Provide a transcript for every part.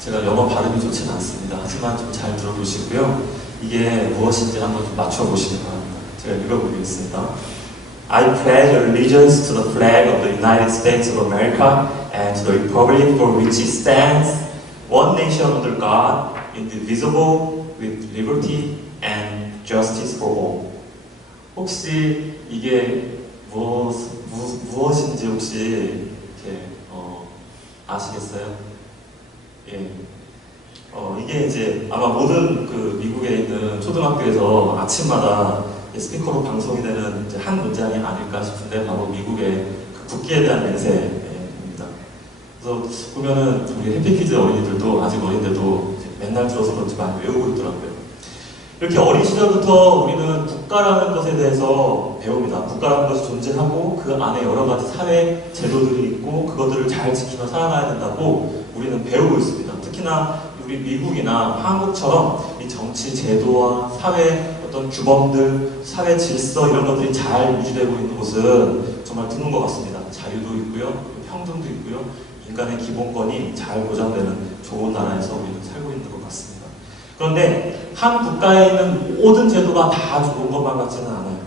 제가 영어 발음이 좋지는 않습니다. 하지만 좀 잘 들어보시고요. 이게 무엇인지 한번 좀 맞춰보시기 바랍니다. 제가 읽어보겠습니다. I pledge allegiance to the flag of the United States of America and to the republic for which it stands, one nation under God, indivisible, with liberty and justice for all. 혹시 이게 무엇인지 혹시 이렇게 아시겠어요? 예. 이게 이제 아마 모든 그 미국에 있는 초등학교에서 아침마다 스피커로 방송이 되는 이제 한 문장이 아닐까 싶은데 바로 미국의 그 국기에 대한 맹세입니다. 그래서 보면은 우리 해피키즈 어린이들도 아직 어린데도 맨날 들어서 그런지 많이 외우고 있더라고요. 이렇게 어린 시절부터 우리는 국가라는 것에 대해서 배웁니다. 국가라는 것이 존재하고 그 안에 여러 가지 사회 제도들이 있고 그것들을 잘 지키며 살아가야 된다고 우리는 배우고 있습니다. 특히나 우리 미국이나 한국처럼 이 정치 제도와 사회 어떤 규범들, 사회 질서 이런 것들이 잘 유지되고 있는 곳은 정말 드문 것 같습니다. 자유도 있고요, 평등도 있고요, 인간의 기본권이 잘 보장되는 좋은 나라에서 우리는 살고 있는 것 같습니다. 그런데 한 국가에 있는 모든 제도가 다 좋은 것만 같지는 않아요.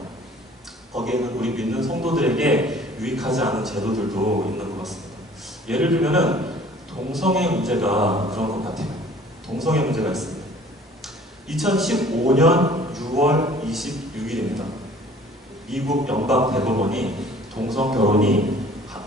거기에는 우리 믿는 성도들에게 유익하지 않은 제도들도 있는 것 같습니다. 예를 들면은 동성애 문제가 그런 것 같아요. 동성애 문제가 있습니다. 2015년 6월 26일입니다. 미국 연방대법원이 동성결혼이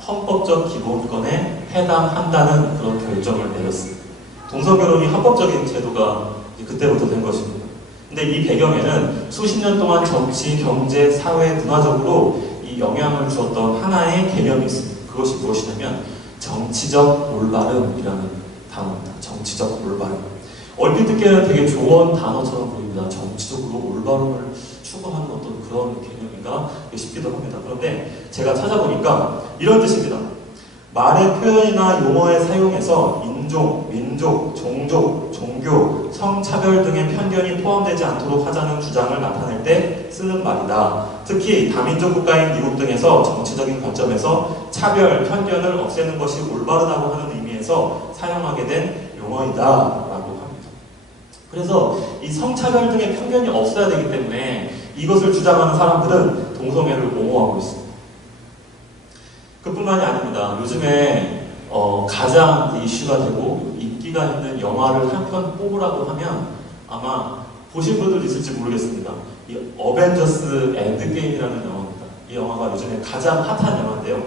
헌법적 기본권에 해당한다는 그런 결정을 내렸습니다. 동성결혼이 합법적인 제도가 그때부터 된 것입니다. 근데 이 배경에는 수십 년 동안 정치, 경제, 사회, 문화적으로 이 영향을 주었던 하나의 개념이 있습니다. 그것이 무엇이냐면 정치적 올바름이라는 단어입니다. 정치적 올바름. 얼핏 듣기에는 되게 좋은 단어처럼 보입니다. 정치적으로 올바름을 추구하는 어떤 그런 개념인가 싶기도 합니다. 그런데 제가 찾아보니까 이런 뜻입니다. 말의 표현이나 용어의 사용에서 인종, 민족, 종족, 종교, 성차별 등의 편견이 포함되지 않도록 하자는 주장을 나타낼 때 쓰는 말이다. 특히 다민족 국가인 미국 등에서 정치적인 관점에서 차별, 편견을 없애는 것이 올바르다고 하는 의미에서 사용하게 된 용어이다 라고 합니다. 그래서 이 성차별 등의 편견이 없어야 되기 때문에 이것을 주장하는 사람들은 동성애를 옹호하고 있습니다. 그뿐만이 아닙니다. 요즘에 가장 이슈가 되고 인기가 있는 영화를 한 편 뽑으라고 하면 아마 보신 분들 있을지 모르겠습니다. 이 어벤져스 엔드게임이라는 영화입니다. 이 영화가 요즘에 가장 핫한 영화인데요.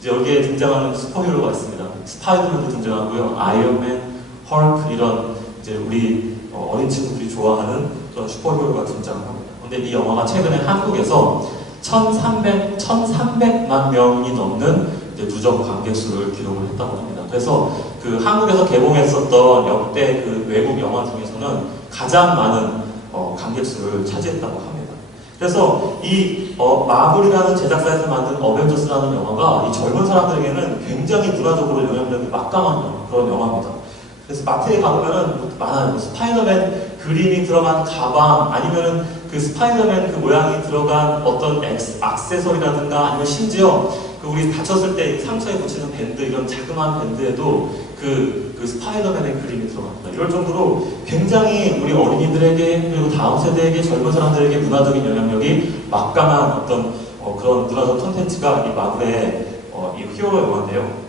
이제 여기에 등장하는 슈퍼히어로가 있습니다. 스파이더맨도 등장하고요. 아이언맨, 헐크 이런 이제 우리 어린 친구들이 좋아하는 그런 슈퍼히어로가 등장합니다. 그런데 이 영화가 최근에 한국에서 1300만 명이 넘는 이제 누적 관객 수를 기록을 했다고 합니다. 그래서 그 한국에서 개봉했었던 역대 그 외국 영화 중에서는 가장 많은 관객 수를 차지했다고 합니다. 그래서 이 마블이라는 제작사에서 만든 어벤져스라는 영화가 이 젊은 사람들에게는 굉장히 문화적으로 영향력이 막강한 그런 영화입니다. 그래서 마트에 가보면은 많아요. 스파이더맨 그림이 들어간 가방, 아니면은 그 스파이더맨 그 모양이 들어간 어떤 액세서리라든가, 아니면 심지어 그 우리 다쳤을 때 상처에 붙이는 밴드, 이런 자그마한 밴드에도 그 스파이더맨의 그림이 들어갑니다. 이럴 정도로 굉장히 우리 어린이들에게, 그리고 다음 세대에게, 젊은 사람들에게 문화적인 영향력이 막강한 어떤 그런 문화적 콘텐츠가 이 마블의 이 히어로 영화인데요.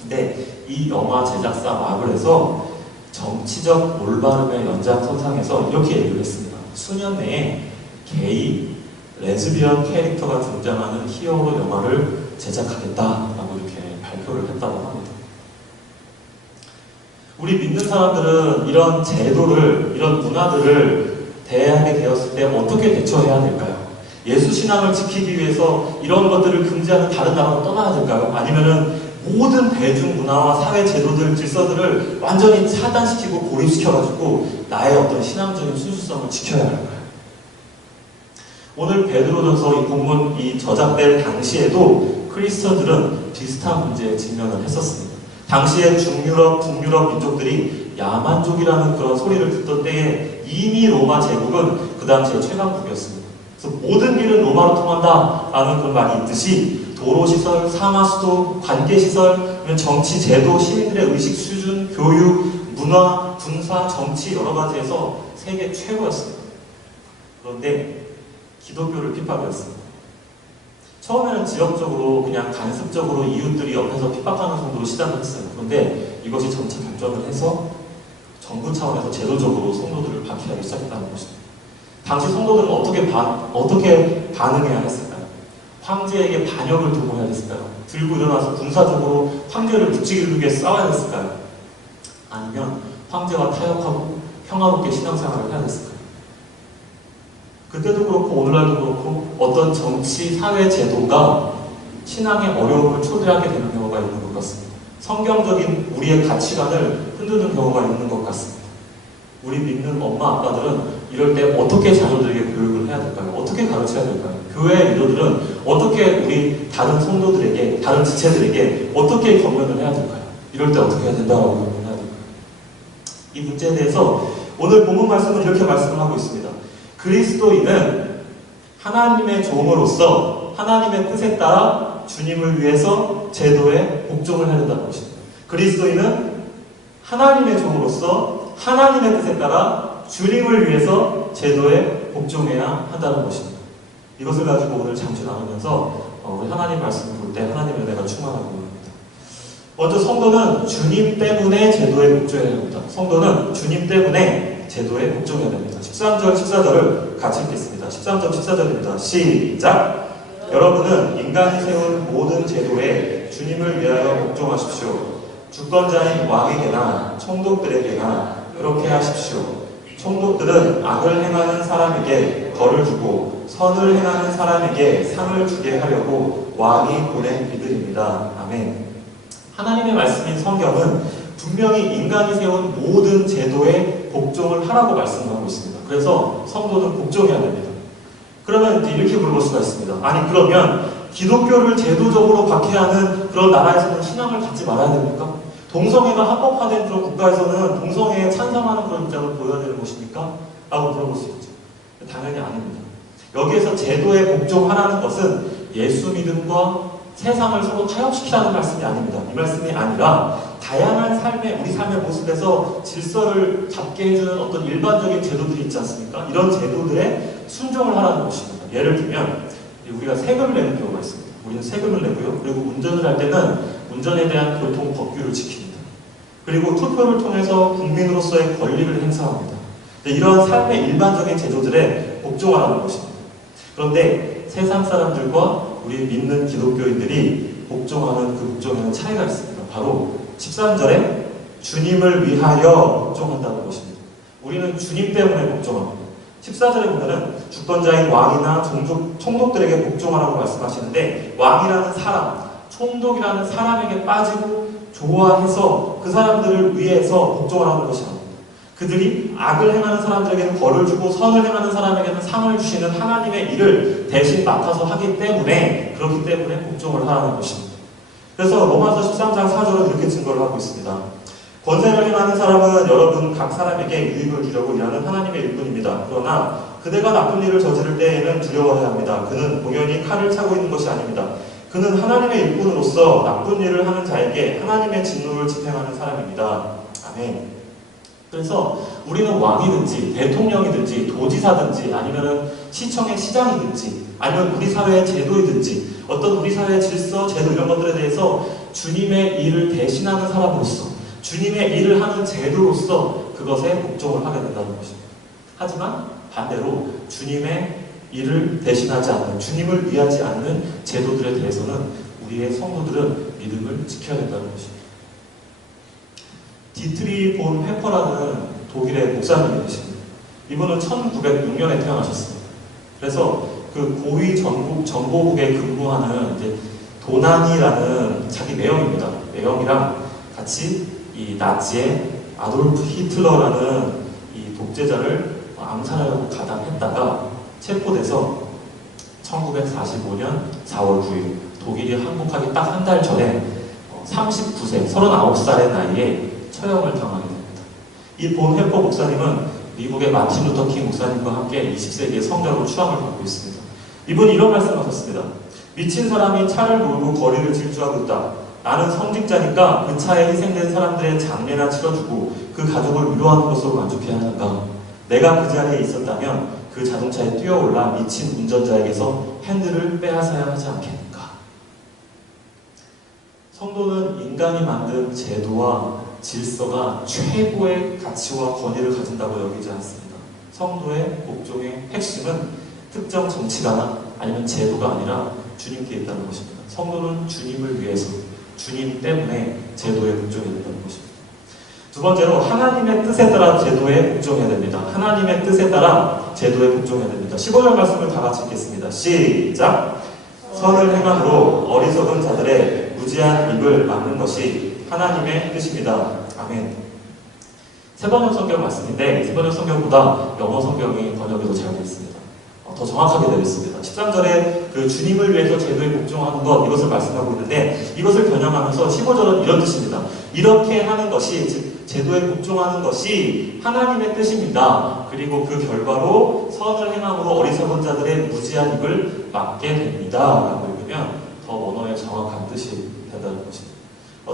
근데 이 영화 제작사 마블에서 정치적 올바름의 연장선상에서 이렇게 얘기를 했습니다. 수년 내에 게이, 레즈비언 캐릭터가 등장하는 히어로 영화를 제작하겠다라고 이렇게 발표를 했다고 합니다. 우리 믿는 사람들은 이런 제도를, 이런 문화들을 대하게 되었을 때 어떻게 대처해야 될까요? 예수 신앙을 지키기 위해서 이런 것들을 금지하는 다른 나라로 떠나야 될까요? 아니면은 모든 대중 문화와 사회 제도들, 질서들을 완전히 차단시키고 고립시켜가지고 나의 어떤 신앙적인 순수성을 지켜야 할까요? 오늘 베드로전서 이 본문 이 저작될 당시에도 크리스천들은 비슷한 문제에 직면을 했었습니다. 당시에 중유럽, 북유럽 민족들이 야만족이라는 그런 소리를 듣던 때에 이미 로마 제국은 그 당시에 최강국이었습니다. 그래서 모든 길은 로마로 통한다라는 그런 말이 있듯이 도로시설, 상하수도, 관계시설, 정치, 제도, 시민들의 의식 수준, 교육, 문화, 군사, 정치 여러 가지에서 세계 최고였습니다. 그런데 기독교를 핍박했습니다. 처음에는 지역적으로 그냥 간습적으로 이웃들이 옆에서 핍박하는 정도로 시작을 했어요. 그런데 이것이 점차 발전을 해서 정부 차원에서 제도적으로 성도들을 박해하기 시작했다는 것입니다. 당시 성도들은 어떻게 반응해야 했을까요? 황제에게 반역을 도모해야 했을까요? 들고 일어나서 군사적으로 황제를 부추기기 위해 싸워야 했을까요? 아니면 황제와 타협하고 평화롭게 신앙생활을 해야 했을까요? 그때도 그렇고 오늘날도 그렇고 어떤 정치, 사회 제도가 신앙의 어려움을 초래하게 되는 경우가 있는 것 같습니다. 성경적인 우리의 가치관을 흔드는 경우가 있는 것 같습니다. 우리 믿는 엄마, 아빠들은 이럴 때 어떻게 자녀들에게 교육을 해야 될까요? 어떻게 가르쳐야 될까요? 교회 리더들은 어떻게 우리 다른 성도들에게, 다른 지체들에게 어떻게 권면을 해야 될까요? 이럴 때 어떻게 해야 된다고 권면해야 될까요? 이 문제에 대해서 오늘 본문 말씀은 이렇게 말씀을 하고 있습니다. 그리스도인은 하나님의 종으로서 하나님의 뜻에 따라 주님을 위해서 제도에 복종을 해야 된다는 것입니다. 그리스도인은 하나님의 종으로서 하나님의 뜻에 따라 주님을 위해서 제도에 복종해야 한다는 것입니다. 이것을 가지고 오늘 잠시 나누면서 우리 하나님 말씀을 볼 때 하나님의 은혜가 충만하고 합니다. 먼저 성도는 주님 때문에 제도에 복종해야 합니다. 성도는 주님 때문에 제도에 복종해야 됩니다. 13절, 14절을 같이 읽겠습니다. 13절, 14절입니다. 시작! 여러분은 인간이 세운 모든 제도에 주님을 위하여 복종하십시오. 주권자인 왕에게나 총독들에게나 그렇게 하십시오. 총독들은 악을 행하는 사람에게 벌을 주고 선을 행하는 사람에게 상을 주게 하려고 왕이 보낸 이들입니다. 아멘. 하나님의 말씀인 성경은 분명히 인간이 세운 모든 제도에 복종을 하라고 말씀하고 있습니다. 그래서 성도는 복종해야 됩니다. 그러면 이렇게 물어볼 수가 있습니다. 아니 그러면 기독교를 제도적으로 박해하는 그런 나라에서는 신앙을 갖지 말아야 됩니까? 동성애가 합법화된 그런 국가에서는 동성애에 찬성하는 그런 입장을 보여야 되는 것입니까? 라고 물어볼 수 있죠. 당연히 아닙니다. 여기에서 제도에 복종하라는 것은 예수 믿음과 세상을 서로 타협시키라는 말씀이 아닙니다. 이 말씀이 아니라 다양한 우리 삶의 모습에서 질서를 잡게 해주는 어떤 일반적인 제도들이 있지 않습니까? 이런 제도들에 순종을 하라는 것입니다. 예를 들면 우리가 세금을 내는 경우가 있습니다. 우리는 세금을 내고요. 그리고 운전을 할 때는 운전에 대한 교통 법규를 지킵니다. 그리고 투표를 통해서 국민으로서의 권리를 행사합니다. 이러한 삶의 일반적인 제도들에 복종하라는 것입니다. 그런데 세상 사람들과 우리 믿는 기독교인들이 복종하는 그 복종에는 차이가 있습니다. 바로 13절에 주님을 위하여 복종한다는 것입니다. 우리는 주님 때문에 복종합니다. 14절에 보면은 주권자인 왕이나 총독들에게 복종하라고 말씀하시는데 왕이라는 사람, 총독이라는 사람에게 빠지고 좋아해서 그 사람들을 위해서 복종하라는 것이 아닙니다. 그들이 악을 행하는 사람들에게는 벌을 주고 선을 행하는 사람에게는 상을 주시는 하나님의 일을 대신 맡아서 하기 때문에 그렇기 때문에 복종을 하라는 것입니다. 그래서 로마서 13장 4절은 이렇게 증거를 하고 있습니다. 권세를 행하는 사람은 여러분 각 사람에게 유익을 주려고 일하는 하나님의 일꾼입니다. 그러나 그대가 나쁜 일을 저지를 때에는 두려워해야 합니다. 그는 공연히 칼을 차고 있는 것이 아닙니다. 그는 하나님의 일꾼으로서 나쁜 일을 하는 자에게 하나님의 진노를 집행하는 사람입니다. 아멘. 그래서 우리는 왕이든지 대통령이든지 도지사든지 아니면 시청의 시장이든지 아니면 우리 사회의 제도이든지 어떤 우리 사회의 질서, 제도 이런 것들에 대해서 주님의 일을 대신하는 사람으로서 주님의 일을 하는 제도로서 그것에 복종을 하게 된다는 것입니다. 하지만 반대로 주님의 일을 대신하지 않는, 주님을 위하지 않는 제도들에 대해서는 우리의 성도들은 믿음을 지켜야 된다는 것입니다. 디트리 본 회퍼라는 독일의 목사님이 계십니다. 이분은 1906년에 태어나셨습니다. 그래서 그 고위 정보국에 근무하는 이제 도난이라는 자기 매형입니다. 매형이랑 같이 이 나치의 아돌프 히틀러라는 이 독재자를 암살하려고 가담했다가 체포돼서 1945년 4월 9일 독일이 항복하기 딱 한 달 전에 39세, 39살의 나이에 처형을 당하게 됩니다. 이 본 회퍼 목사님은 미국의 마틴 루터 킹 목사님과 함께 20세기의 성자로 추앙을 받고 있습니다. 이분이 이런 말씀을 하셨습니다. 미친 사람이 차를 몰고 거리를 질주하고 있다. 나는 성직자니까 그 차에 희생된 사람들의 장례나 치러주고 그 가족을 위로하는 것으로 만족해야 하는가? 내가 그 자리에 있었다면 그 자동차에 뛰어올라 미친 운전자에게서 핸들을 빼앗아야 하지 않겠는가? 성도는 인간이 만든 제도와 질서가 최고의 가치와 권위를 가진다고 여기지 않습니다. 성도의 복종의 핵심은 특정 정치가나 아니면 제도가 아니라 주님께 있다는 것입니다. 성도는 주님을 위해서, 주님 때문에 제도에 복종해야 된다는 것입니다. 두 번째로 하나님의 뜻에 따라 제도에 복종해야 됩니다. 하나님의 뜻에 따라 제도에 복종해야 됩니다. 15절 말씀을 다 같이 읽겠습니다. 시작! 선을 행함으로 어리석은 자들의 무지한 입을 막는 것이 하나님의 뜻입니다. 아멘. 세번역 성경 말씀인데 세번역 성경보다 영어 성경이 번역이 더 잘 되어 있습니다. 더 정확하게 되어 있습니다. 13절에 그 주님을 위해서 제도에 복종하는 것, 이것을 말씀하고 있는데 이것을 변형하면서 15절은 이런 뜻입니다. 이렇게 하는 것이, 즉 제도에 복종하는 것이 하나님의 뜻입니다. 그리고 그 결과로 선을 행함으로 어리석은 자들의 무지한 입을 막게 됩니다. 라고 읽으면 더 원어의 정확한 뜻이 된다는 것입니다.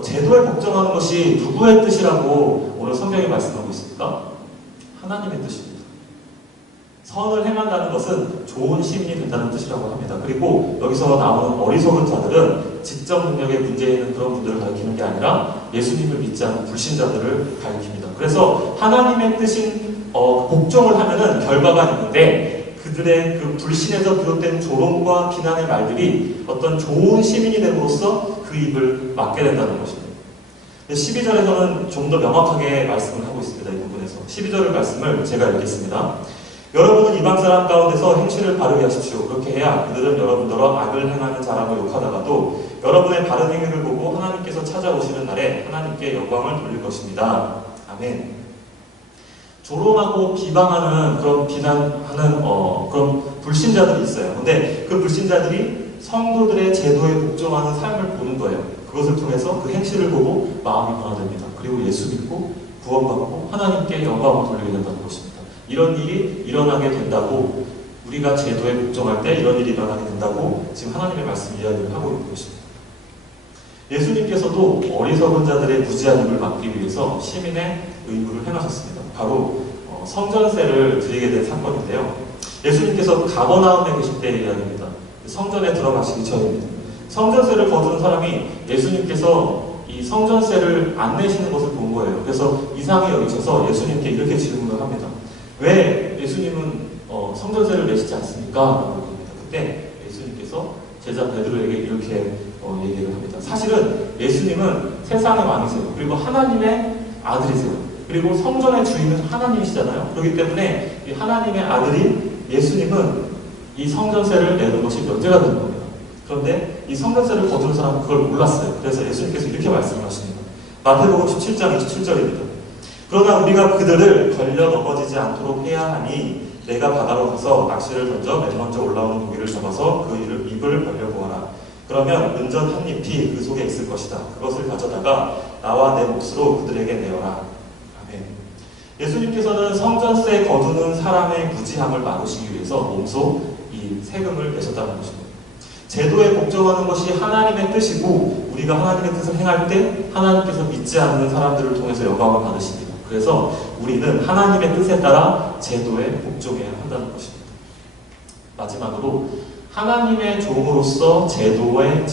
제도에 복종하는 것이 누구의 뜻이라고 오늘 성경이 말씀하고 있습니까? 하나님의 뜻입니다. 선을 행한다는 것은 좋은 시민이 된다는 뜻이라고 합니다. 그리고 여기서 나오는 어리석은 자들은 지적 능력에 문제 있는 그런 분들을 가리키는 게 아니라 예수님을 믿지 않는 불신자들을 가리킵니다. 그래서 하나님의 뜻인 복종을 하면은 결과가 있는데 그들의 그 불신에서 비롯된 조롱과 비난의 말들이 어떤 좋은 시민이 됨으로써 그 입을 막게 된다는 것입니다. 12절에서는 좀 더 명확하게 말씀을 하고 있습니다. 이 부분에서 12절 말씀을 제가 읽겠습니다. 여러분은 이방 사람 가운데서 행실을 바르게 하십시오. 그렇게 해야 그들은 여러분더러 악을 행하는 자라고 욕하다가도 여러분의 바른 행위를 보고 하나님께서 찾아오시는 날에 하나님께 영광을 돌릴 것입니다. 아멘. 조롱하고 비방하는 그런 비난하는 그런 불신자들이 있어요. 근데 그 불신자들이 성도들의 제도에 복종하는 삶을 보는 거예요. 그것을 통해서 그 행실을 보고 마음이 변화됩니다. 그리고 예수 믿고 구원받고 하나님께 영광을 돌리게 된다는 것입니다. 이런 일이 일어나게 된다고, 우리가 제도에 복종할 때 이런 일이 일어나게 된다고 지금 하나님의 말씀 이야기를 하고 있는 것입니다. 예수님께서도 어리석은 자들의 무지한 입을 막기 위해서 시민의 의무를 행하셨습니다. 바로 성전세를 드리게 된 사건인데요. 예수님께서 가버나움에 계실 때의 이야기입니다. 성전에 들어가시기 전입니다. 성전세를 거두는 사람이 예수님께서 이 성전세를 안 내시는 것을 본 거예요. 그래서 이상히 여기셔서 예수님께 이렇게 질문을 합니다. 왜 예수님은 성전세를 내시지 않습니까? 라고 합니다. 그때 예수님께서 제자 베드로에게 이렇게 얘기를 합니다. 사실은 예수님은 세상의 왕이세요. 그리고 하나님의 아들이세요. 그리고 성전의 주인은 하나님이시잖아요. 그렇기 때문에 이 하나님의 아들인 예수님은 이 성전세를 내는 것이 면제가 되는 겁니다. 그런데 이 성전세를 거두는 사람은 그걸 몰랐어요. 그래서 예수님께서 이렇게 말씀을 하십니다. 마태복음 17장 27절입니다. 그러나 우리가 그들을 걸려 넘어지지 않도록 해야 하니 내가 바다로 가서 낚시를 던져 맨 먼저 올라오는 고기를 잡아서 그 입을 벌려보아라. 그러면 은전 한 잎이 그 속에 있을 것이다. 그것을 가져다가 나와 내 몫으로 그들에게 내어라. 아멘. 예수님께서는 성전세 거두는 사람의 무지함을 막으시기 위해서 몸소 이 세금을 내셨다는 것입니다. 제도에 복종하는 것이 하나님의 뜻이고 우리가 하나님의 뜻을 행할 때 하나님께서 믿지 않는 사람들을 통해서 영광을 받으십니다. 그래서 우리는 하나님의 뜻에 따라 제도에 복종해야 한다는 것입니다. 마지막으로 하나님의 종으로서 제도와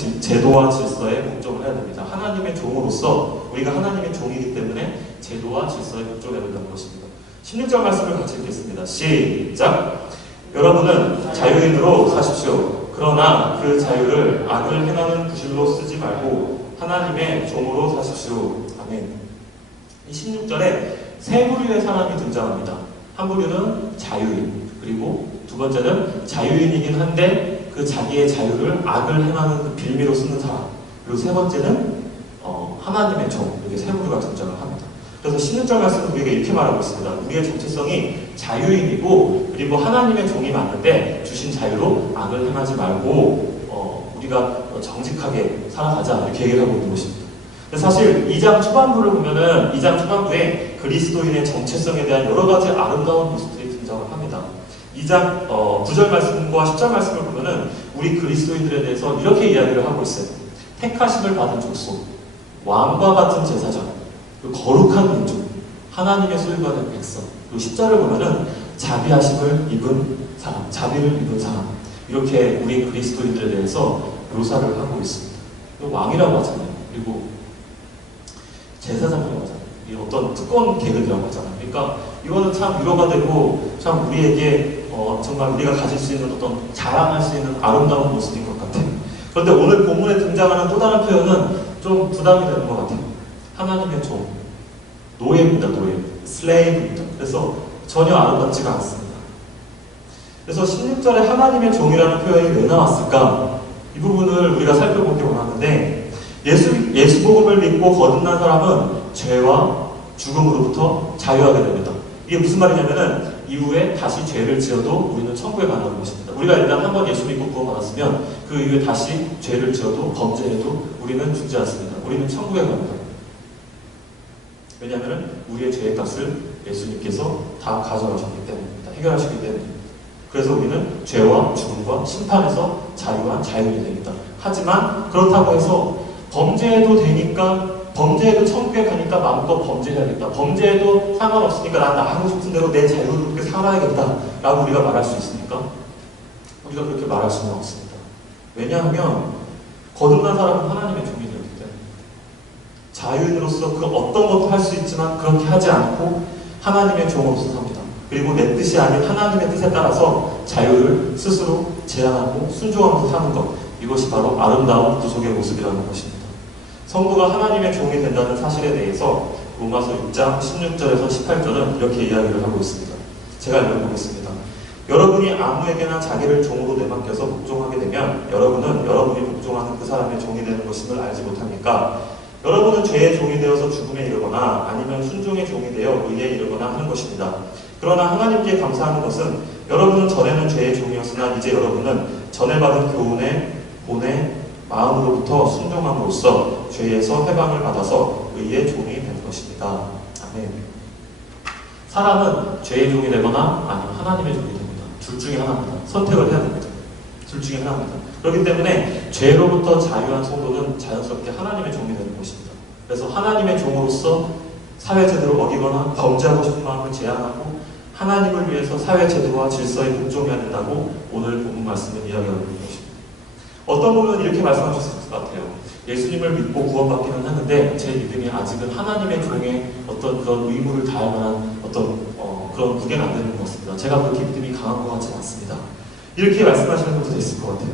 질서에 복종을 해야 됩니다. 하나님의 종으로서 우리가 하나님의 종이기 때문에 제도와 질서에 복종해야 된다는 것입니다. 16절 말씀을 같이 읽겠습니다. 시작! 여러분은 자유인으로 사십시오. 그러나 그 자유를 악을 행하는 구실로 쓰지 말고 하나님의 종으로 사십시오. 아멘. 이 16절에 세 부류의 사람이 등장합니다. 한 부류는 자유인, 그리고 두 번째는 자유인이긴 한데 그 자기의 자유를 악을 행하는 그 빌미로 쓰는 사람, 그리고 세 번째는 하나님의 종, 이렇게 세 부류가 등장을 합니다. 그래서 16절 말씀은 우리에게 이렇게 말하고 있습니다. 우리의 정체성이 자유인이고 그리고 하나님의 종이 맞는데 주신 자유로 악을 행하지 말고 우리가 정직하게 살아가자, 이렇게 얘기를 하고 있는 것입니다. 사실 2장 초반부를 보면은 2장 초반부에 그리스도인의 정체성에 대한 여러 가지 아름다운 모습들이 등장을 합니다. 2장 9절 말씀과 10절 말씀을 보면은 우리 그리스도인들에 대해서 이렇게 이야기를 하고 있어요. 택하심을 받은 족속, 왕과 같은 제사장, 거룩한 민족, 하나님의 소유가 된 백성. 그리고 10절을 보면은 자비하심을 입은 사람, 자비를 입은 사람. 이렇게 우리 그리스도인들에 대해서 묘사를 하고 있습니다. 왕이라고 하잖아요. 그리고 제사장이라고 하잖아요. 이 어떤 특권 계급이라고 하잖아요. 그러니까 이거는 참 위로가 되고 참 우리에게 정말 우리가 가질 수 있는 어떤 자랑할 수 있는 아름다운 모습인 것 같아요. 그런데 오늘 본문에 등장하는 또 다른 표현은 좀 부담이 되는 것 같아요. 하나님의 종, 노예입니다. 노예, 슬레이브입니다. 그래서 전혀 아름답지가 않습니다. 그래서 16절에 하나님의 종이라는 표현이 왜 나왔을까? 이 부분을 우리가 살펴보기 원하는데 예수 복음을 믿고 거듭난 사람은 죄와 죽음으로부터 자유하게 됩니다. 이게 무슨 말이냐면은 이후에 다시 죄를 지어도 우리는 천국에 가는 것입니다. 우리가 일단 한번 예수 믿고 구원받았으면 그 이후에 다시 죄를 지어도 범죄해도 우리는 죽지 않습니다. 우리는 천국에 갑니다. 왜냐하면 우리의 죄의 값을 예수님께서 다 가져가셨기 때문입니다. 해결하시기 때문입니다. 그래서 우리는 죄와 죽음과 심판에서 자유한 자유인이 됩니다. 하지만 그렇다고 해서 범죄해도 되니까 범죄해도 천국에 가니까 마음껏 범죄해야겠다. 범죄해도 상관없으니까 난 하고 싶은 대로 내 자유롭게 살아야겠다 라고 우리가 말할 수 있습니까? 우리가 그렇게 말할 수는 없습니다. 왜냐하면 거듭난 사람은 하나님의 종이 되었기 때문에 자유인으로서 그 어떤 것도 할 수 있지만 그렇게 하지 않고 하나님의 종으로서 삽니다. 그리고 내 뜻이 아닌 하나님의 뜻에 따라서 자유를 스스로 제한하고 순종하면서 사는 것, 이것이 바로 아름다운 구속의 모습이라는 것입니다. 성도가 하나님의 종이 된다는 사실에 대해서 로마서 6장 16절에서 18절은 이렇게 이야기를 하고 있습니다. 제가 읽어보겠습니다. 여러분이 아무에게나 자기를 종으로 내맡겨서 복종하게 되면 여러분은 여러분이 복종하는 그 사람의 종이 되는 것임을 알지 못합니까? 여러분은 죄의 종이 되어서 죽음에 이르거나 아니면 순종의 종이 되어 의에 이르거나 하는 것입니다. 그러나 하나님께 감사하는 것은 여러분은 전에는 죄의 종이었으나 이제 여러분은 전에 받은 교훈의 본의 마음으로부터 순종함으로써 죄에서 해방을 받아서 의의 종이 된 것입니다. 아멘. 사람은 죄의 종이 되거나 아니면 하나님의 종이 됩니다. 둘 중에 하나입니다. 선택을 해야 됩니다. 둘 중에 하나입니다. 그렇기 때문에 죄로부터 자유한 성도는 자연스럽게 하나님의 종이 되는 것입니다. 그래서 하나님의 종으로서 사회제도를 어기거나 범죄하고 싶은 마음을 제한하고 하나님을 위해서 사회제도와 질서에 복종해야 된다고 오늘 본문 말씀은 이야기하고 있는 것입니다. 어떤 분은 이렇게 말씀하실 수 있을 것 같아요. 예수님을 믿고 구원받기는 하는데 제 믿음이 아직은 하나님의 종의 어떤 그런 의무를 다할 만한 어떤 그런 무게가 안 되는 것 같습니다. 제가 그렇게 믿음이 강한 것 같지는 않습니다. 이렇게 말씀하시는 분도 있을 것 같아요.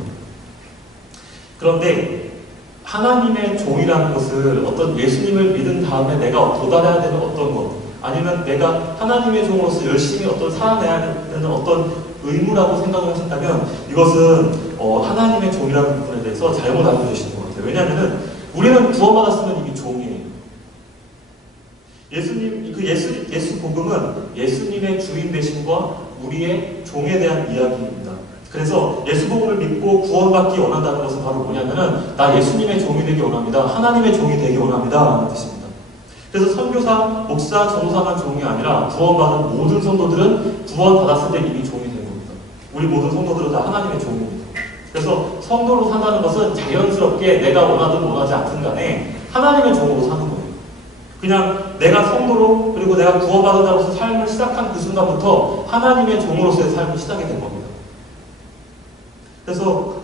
그런데 하나님의 종이라는 것을 어떤 예수님을 믿은 다음에 내가 도달해야 되는 어떤 것, 아니면 내가 하나님의 종으로서 열심히 어떤 살아내야 되는 어떤 의무라고 생각을 하신다면 이것은 하나님의 종이라는 부분에 대해서 잘못 알고 계시는 것 같아요. 왜냐하면 우리는 구원받았으면 이미 종이에요. 예수 복음은 예수님의 주인 되심과 우리의 종에 대한 이야기입니다. 그래서 예수 복음을 믿고 구원받기 원한다는 것은 바로 뭐냐면은 나 예수님의 종이 되기 원합니다. 하나님의 종이 되기 원합니다. 라는 뜻입니다. 그래서 선교사, 목사, 전도사만 종이 아니라 구원받은 모든 성도들은 구원받았을 때 이미 종이 된 겁니다. 우리 모든 성도들은 다 하나님의 종입니다. 그래서 성도로 산다는 것은 자연스럽게 내가 원하든 원하지 않든 간에 하나님의 종으로 사는 거예요. 그냥 내가 성도로 그리고 내가 구원받은다고 해서 삶을 시작한 그 순간부터 하나님의 종으로서의 삶이 시작이 된 겁니다. 그래서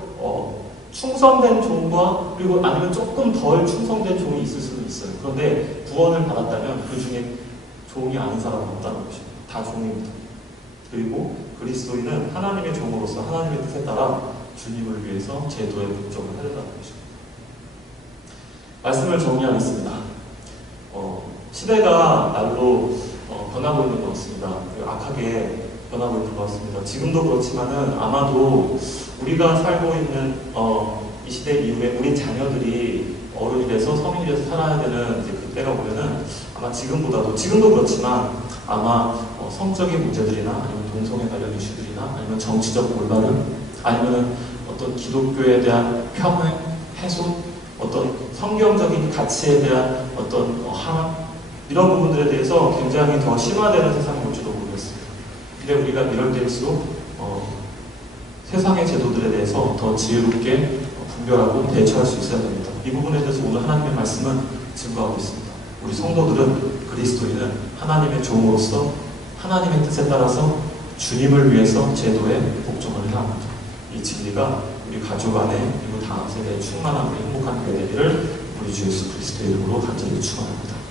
충성된 종과 그리고 아니면 조금 덜 충성된 종이 있을 수도 있어요. 그런데 구원을 받았다면 그 중에 종이 아닌 사람은 없다는 것입니다. 다 종입니다. 그리고 그리스도인은 하나님의 종으로서 하나님의 뜻에 따라 주님을 위해서 제도에 복종을 하려는 것입니다. 말씀을 정리하겠습니다. 시대가 날로 변하고 있는 것 같습니다. 악하게 변하고 있는 것 같습니다. 지금도 그렇지만은 아마도 우리가 살고 있는 이 시대 이후에 우리 자녀들이 어른이 돼서 성인이 돼서 살아야 되는 이제 그때가 오면은 아마 지금도 그렇지만 아마 성적인 문제들이나 아니면 동성애 관련 이슈들이나 아니면 정치적 올바름 아니면은 어떤 기독교에 대한 평행, 해소, 어떤 성경적인 가치에 대한 어떤 하나 이런 부분들에 대해서 굉장히 더 심화되는 세상이 올지도 모르겠습니다. 근데 우리가 이럴 때일수록 세상의 제도들에 대해서 더 지혜롭게 분별하고 대처할 수 있어야 됩니다. 이 부분에 대해서 오늘 하나님의 말씀은 증거하고 있습니다. 우리 성도들은 그리스도인은 하나님의 종으로서 하나님의 뜻에 따라서 주님을 위해서 제도에 복종을 해야 합니다. 이 진리가 우리 가족 안에 그리고 다음 세대에 충만하고 행복한 교회 되기를 우리 주 예수 그리스도의 이름으로 간절히 축원합니다.